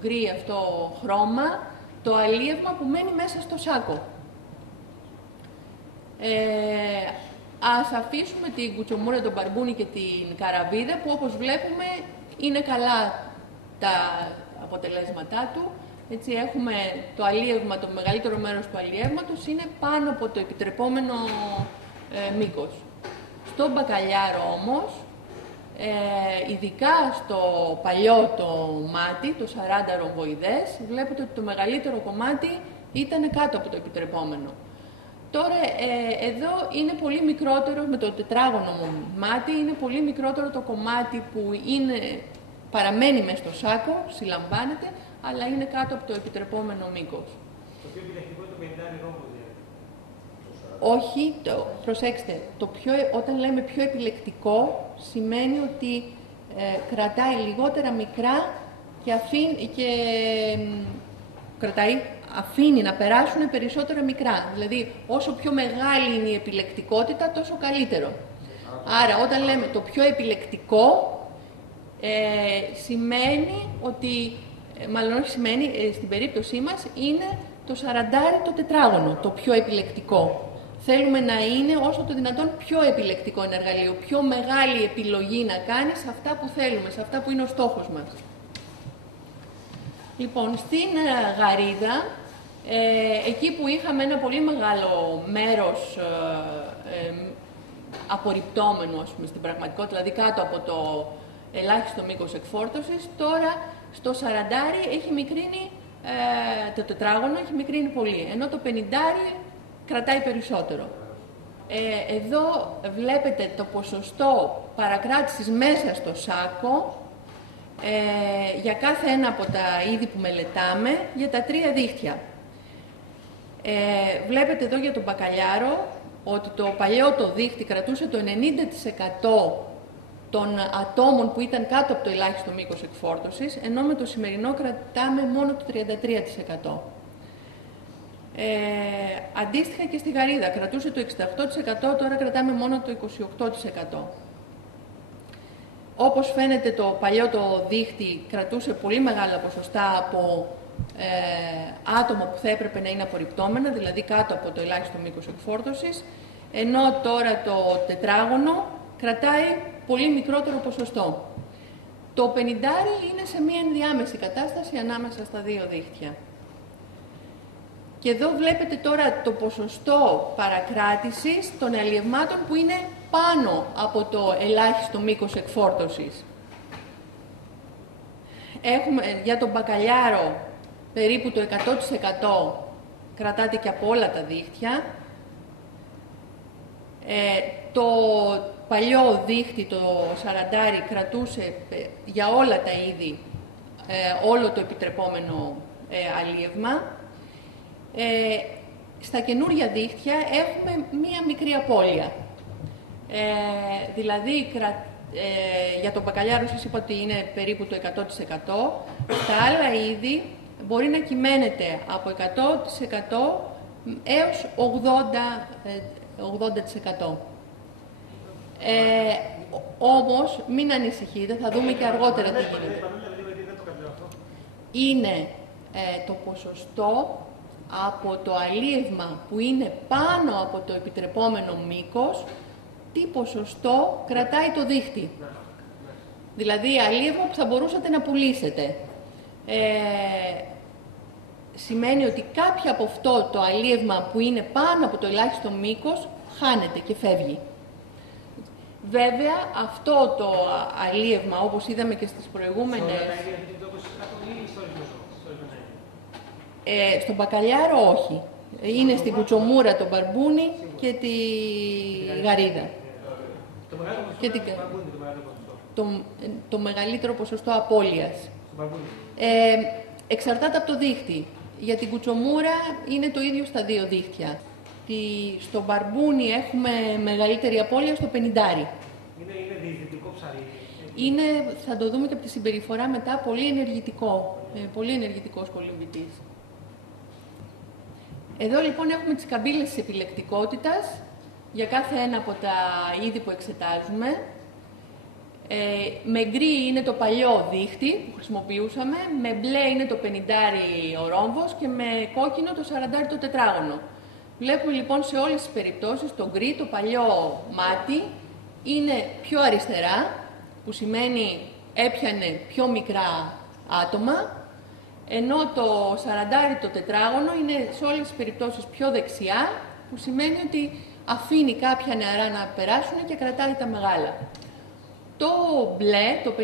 γκρι αυτό χρώμα το αλίευμα που μένει μέσα στο σάκο. Ας αφήσουμε την κουτσομούρα, τον μπαρμπούνι και την καραβίδα που όπως βλέπουμε είναι καλά τα αποτελέσματά του. Έτσι έχουμε το αλίευμα, το μεγαλύτερο μέρος του αλιεύματος είναι πάνω από το επιτρεπόμενο μήκος. Στο μπακαλιάρο όμως, ειδικά στο παλιό το μάτι, το 40 ρομβοειδές, βλέπετε ότι το μεγαλύτερο κομμάτι ήταν κάτω από το επιτρεπόμενο. Τώρα εδώ είναι πολύ μικρότερο, με το τετράγωνο μάτι, είναι πολύ μικρότερο το κομμάτι που παραμένει μέσα στο σάκο, συλλαμβάνεται, αλλά είναι κάτω από το επιτρεπόμενο μήκος. Το πιο επιλεκτικό είναι το 50 ρόμβο, δηλαδή. Όχι, προσέξτε, όταν λέμε πιο επιλεκτικό σημαίνει ότι κρατάει λιγότερα μικρά και αφήνει να περάσουν περισσότερα μικρά. Δηλαδή, όσο πιο μεγάλη είναι η επιλεκτικότητα, τόσο καλύτερο. Άρα, όταν λέμε το πιο επιλεκτικό, σημαίνει ότι, μάλλον όχι σημαίνει, στην περίπτωσή μας, είναι το 40 το τετράγωνο, το πιο επιλεκτικό. Θέλουμε να είναι όσο το δυνατόν πιο επιλεκτικό ένα εργαλείο, πιο μεγάλη επιλογή να κάνει σε αυτά που θέλουμε, σε αυτά που είναι ο στόχος μας. Λοιπόν, στην Γαρίδα, εκεί που είχαμε ένα πολύ μεγάλο μέρος απορριπτόμενο, ας πούμε, στην πραγματικότητα, δηλαδή κάτω από το ελάχιστο μήκος εκφόρτωσης, τώρα στο 40 έχει μικρύνει, το τετράγωνο έχει μικρύνει πολύ, ενώ το 50 κρατάει περισσότερο. Εδώ βλέπετε το ποσοστό παρακράτησης μέσα στο σάκο για κάθε ένα από τα είδη που μελετάμε για τα 3 δίχτυα. Βλέπετε εδώ για τον μπακαλιάρο ότι το παλιό το δίχτυ κρατούσε το 90% των ατόμων που ήταν κάτω από το ελάχιστο μήκος εκφόρτωσης, ενώ με το σημερινό κρατάμε μόνο το 33%. Αντίστοιχα και στη Γαρίδα, κρατούσε το 68%, τώρα κρατάμε μόνο το 28%. Όπως φαίνεται το παλιό το δίχτυ κρατούσε πολύ μεγάλα ποσοστά από άτομα που θα έπρεπε να είναι απορριπτόμενα, δηλαδή κάτω από το ελάχιστο μήκος εκφόρτωσης, ενώ τώρα το τετράγωνο κρατάει πολύ μικρότερο ποσοστό. Το 50 είναι σε μία ενδιάμεση κατάσταση ανάμεσα στα 2 δίχτυα. Και εδώ βλέπετε τώρα το ποσοστό παρακράτησης των αλλιευμάτων που είναι πάνω από το ελάχιστο μήκος εκφόρτωσης. Έχουμε για τον μπακαλιάρο περίπου το 100% κρατάται και από όλα τα δίχτυα. Το παλιό δίχτυ, το 40, κρατούσε για όλα τα είδη όλο το επιτρεπόμενο αλίευμα. Στα καινούρια δίχτυα έχουμε μία μικρή απώλεια. Δηλαδή, για τον μπακαλιάρο σας είπα ότι είναι περίπου το 100%. Στα άλλα είδη μπορεί να κυμαίνεται από 100% έως 80%. Όμως, μην ανησυχείτε, θα δούμε και αργότερα τι γίνεται. Είναι το ποσοστό από το αλίευμα που είναι πάνω από το επιτρεπόμενο μήκος, τι ποσοστό κρατάει το δίχτυ. Δηλαδή, αλίευμα που θα μπορούσατε να πουλήσετε. Σημαίνει ότι κάποιο από αυτό το αλίευμα που είναι πάνω από το ελάχιστο μήκος χάνεται και φεύγει. Βέβαια, αυτό το αλίευμα, όπως είδαμε και στις προηγούμενες... Στον μπακαλιάρο όχι. Είναι στην κουτσομούρα, τον μπαρμπούνι και τη γαρίδα. Το μεγαλύτερο ποσοστό απώλειας. Εξαρτάται από το δίχτυ. Για την κουτσομούρα είναι το ίδιο στα δύο δίχτυα. Στο μπαρμπούνι έχουμε μεγαλύτερη απώλεια στο 50. Είναι διαιτητικό ψάρι. Θα το δούμε και από τη συμπεριφορά μετά, πολύ ενεργητικό. Πολύ ενεργητικός κολυμβητής. Εδώ λοιπόν έχουμε τις καμπύλες της επιλεκτικότητας για κάθε ένα από τα είδη που εξετάζουμε. Με γκρι είναι το παλιό δίχτυ που χρησιμοποιούσαμε, με μπλε είναι το 50 ο ρόμβος και με κόκκινο το 40 το τετράγωνο. Βλέπουμε λοιπόν σε όλες τις περιπτώσεις το γκρι, το παλιό μάτι, είναι πιο αριστερά, που σημαίνει έπιανε πιο μικρά άτομα, ενώ το 40 το τετράγωνο είναι σε όλες τις περιπτώσεις πιο δεξιά, που σημαίνει ότι αφήνει κάποια νεαρά να περάσουν και κρατάει τα μεγάλα. Το μπλε, το 50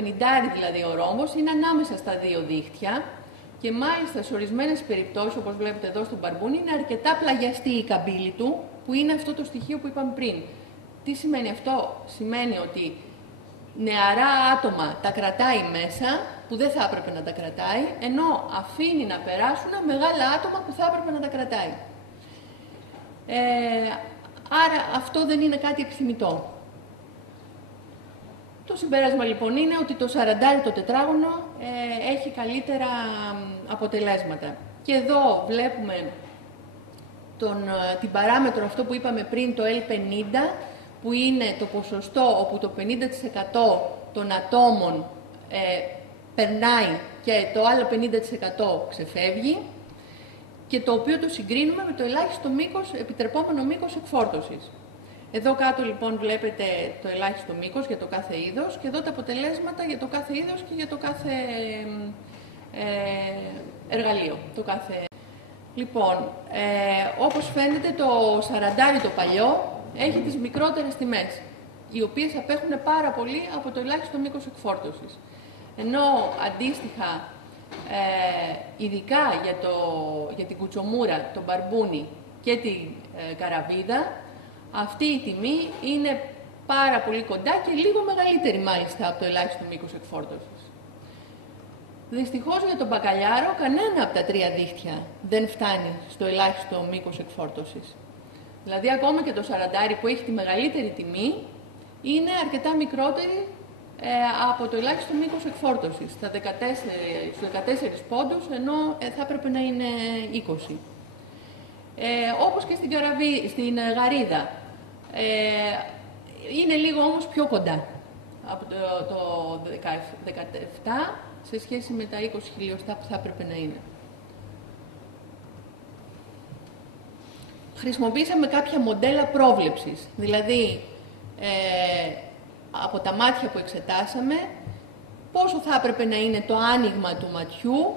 δηλαδή ο ρόμβος, είναι ανάμεσα στα δύο δίχτυα και μάλιστα σε ορισμένες περιπτώσεις, όπως βλέπετε εδώ στον μπαρμπούνι, είναι αρκετά πλαγιαστή η καμπύλη του, που είναι αυτό το στοιχείο που είπαμε πριν. Τι σημαίνει αυτό? Σημαίνει ότι νεαρά άτομα τα κρατάει μέσα, που δεν θα έπρεπε να τα κρατάει, ενώ αφήνει να περάσουν μεγάλα άτομα που θα έπρεπε να τα κρατάει. Άρα αυτό δεν είναι κάτι επιθυμητό. Το συμπέρασμα λοιπόν είναι ότι το 40 το τετράγωνο έχει καλύτερα αποτελέσματα. Και εδώ βλέπουμε την παράμετρο αυτό που είπαμε πριν, το L50, που είναι το ποσοστό όπου το 50% των ατόμων περνάει και το άλλο 50% ξεφεύγει, και το οποίο το συγκρίνουμε με το ελάχιστο μήκος, επιτρεπόμενο μήκος εκφόρτωσης. Εδώ κάτω λοιπόν βλέπετε το ελάχιστο μήκος για το κάθε είδος και εδώ τα αποτελέσματα για το κάθε είδος και για το κάθε εργαλείο. Λοιπόν, όπως φαίνεται το 40 το παλιό έχει τις μικρότερες τιμές, οι οποίες απέχουν πάρα πολύ από το ελάχιστο μήκος εκφόρτωσης. Ενώ αντίστοιχα, ειδικά για την κουτσομούρα, τον μπαρμπούνι και την καραβίδα, αυτή η τιμή είναι πάρα πολύ κοντά και λίγο μεγαλύτερη μάλιστα από το ελάχιστο μήκος εκφόρτωσης. Δυστυχώς για τον μπακαλιάρο κανένα από τα τρία δίχτυα δεν φτάνει στο ελάχιστο μήκος εκφόρτωσης. Δηλαδή ακόμα και το 40 που έχει τη μεγαλύτερη τιμή είναι αρκετά μικρότερη από το ελάχιστο μήκος εκφόρτωσης, στους 14 πόντους, ενώ θα έπρεπε να είναι 20. Όπως και στην γαρίδα. Είναι λίγο όμως πιο κοντά από το 17 σε σχέση με τα 20 χιλιοστά που θα έπρεπε να είναι. Χρησιμοποίησαμε κάποια μοντέλα πρόβλεψης, δηλαδή από τα μάτια που εξετάσαμε πόσο θα έπρεπε να είναι το άνοιγμα του ματιού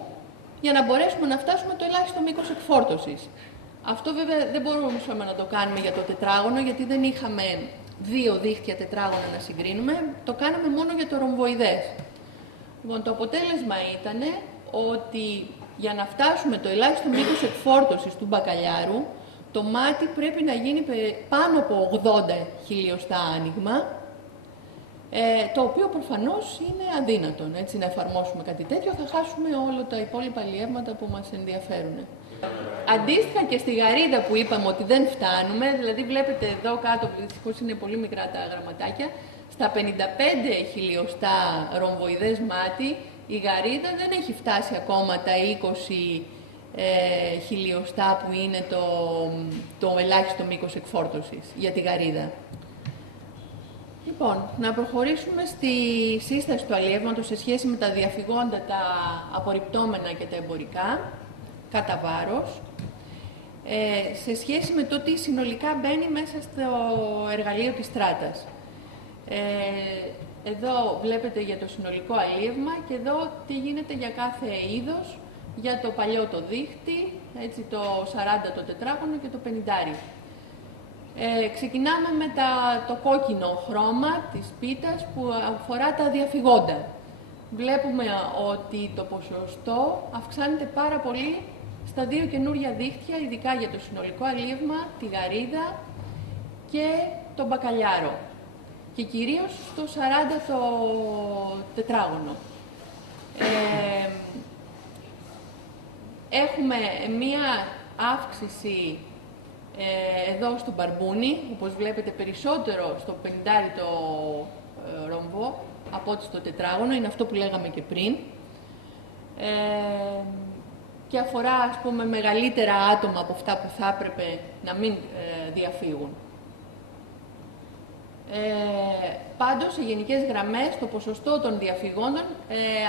για να μπορέσουμε να φτάσουμε το ελάχιστο μήκος εκφόρτωσης. Αυτό βέβαια δεν μπορούσαμε να το κάνουμε για το τετράγωνο, γιατί δεν είχαμε δύο δίχτυα τετράγωνα να συγκρίνουμε, το κάναμε μόνο για το ρομβοειδές. Λοιπόν, το αποτέλεσμα ήταν ότι Για να φτάσουμε το ελάχιστο μήκος εκφόρτωσης του μπακαλιάρου, το μάτι πρέπει να γίνει πάνω από 80 χιλιοστά άνοιγμα, το οποίο προφανώς είναι αδύνατον. Έτσι, να εφαρμόσουμε κάτι τέτοιο, θα χάσουμε όλα τα υπόλοιπα αλλιεύματα που μας ενδιαφέρουν. Αντίστοιχα και στη γαρίδα που είπαμε ότι δεν φτάνουμε, δηλαδή βλέπετε εδώ κάτω, δυστυχώς είναι πολύ μικρά τα γραμματάκια, στα 55 χιλιοστά ρομβοειδές μάτι, η γαρίδα δεν έχει φτάσει ακόμα τα 20 χιλιοστά που είναι το ελάχιστο μήκος εκφόρτωσης για τη γαρίδα. Λοιπόν, να προχωρήσουμε στη σύσταση του αλλιεύματος σε σχέση με τα διαφυγόντα, τα απορριπτόμενα και τα εμπορικά, κατά βάρος, σε σχέση με το τι συνολικά μπαίνει μέσα στο εργαλείο της στράτας. Εδώ βλέπετε για το συνολικό αλλιεύμα και εδώ τι γίνεται για κάθε είδος, για το παλιό το δίχτυ, έτσι, το 40 το τετράγωνο και το 50. Ξεκινάμε με το κόκκινο χρώμα της πίτας που αφορά τα διαφυγόντα. Βλέπουμε ότι το ποσοστό αυξάνεται πάρα πολύ στα δύο καινούρια δίχτυα, ειδικά για το συνολικό αλλιεύμα, τη γαρίδα και τον μπακαλιάρο. Και κυρίως στο 40 το τετράγωνο. Έχουμε μία αύξηση εδώ στο μπαρμπούνι, όπως βλέπετε περισσότερο στο 50 το ρομβό από ό,τι στο τετράγωνο, είναι αυτό που λέγαμε και πριν. Και αφορά, ας πούμε, μεγαλύτερα άτομα από αυτά που θα έπρεπε να μην διαφύγουν. Πάντως, σε γενικές γραμμές, το ποσοστό των διαφυγόντων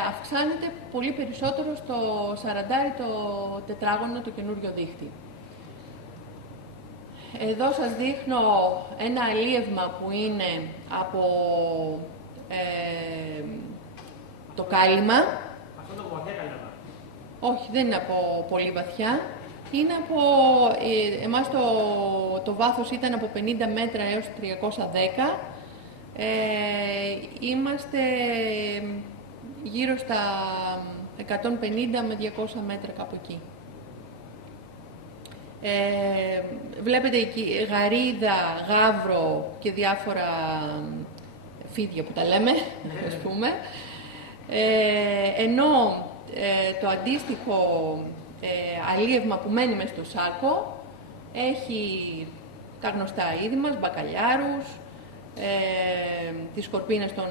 αυξάνεται πολύ περισσότερο στο 40 το τετράγωνο, το καινούριο δίχτυ. Εδώ σας δείχνω ένα αλίευμα που είναι από το κάλυμα. Αυτό είναι από βαθιά κάλυμα. Όχι, δεν είναι από πολύ βαθιά. Είναι από, εμάς το βάθος ήταν από 50 μέτρα έως 310. Είμαστε γύρω στα 150 με 200 μέτρα κάπου εκεί. Βλέπετε εκεί γαρίδα, γάβρο και διάφορα φίδια που τα λέμε, ας πούμε. Ενώ το αντίστοιχο αλίευμα που μένει μες στο σάκο έχει τα γνωστά είδη μας, μπακαλιάρους, τις σκορπίνες των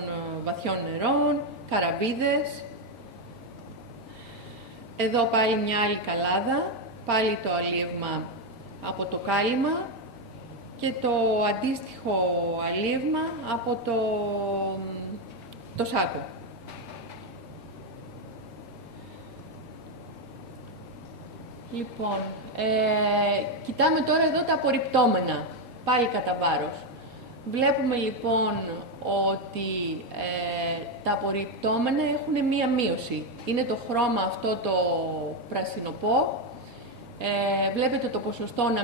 βαθιών νερών, καραβίδες. Εδώ πάλι μια άλλη καλάδα, πάλι το αλίευμα από το κάλυμα και το αντίστοιχο αλίευμα από το σάκο. Λοιπόν, κοιτάμε τώρα εδώ τα απορριπτόμενα, πάλι κατά βάρος. Βλέπουμε λοιπόν ότι τα απορριπτόμενα έχουν μία μείωση. Είναι το χρώμα αυτό το πρασινοπό. Βλέπετε το ποσοστό να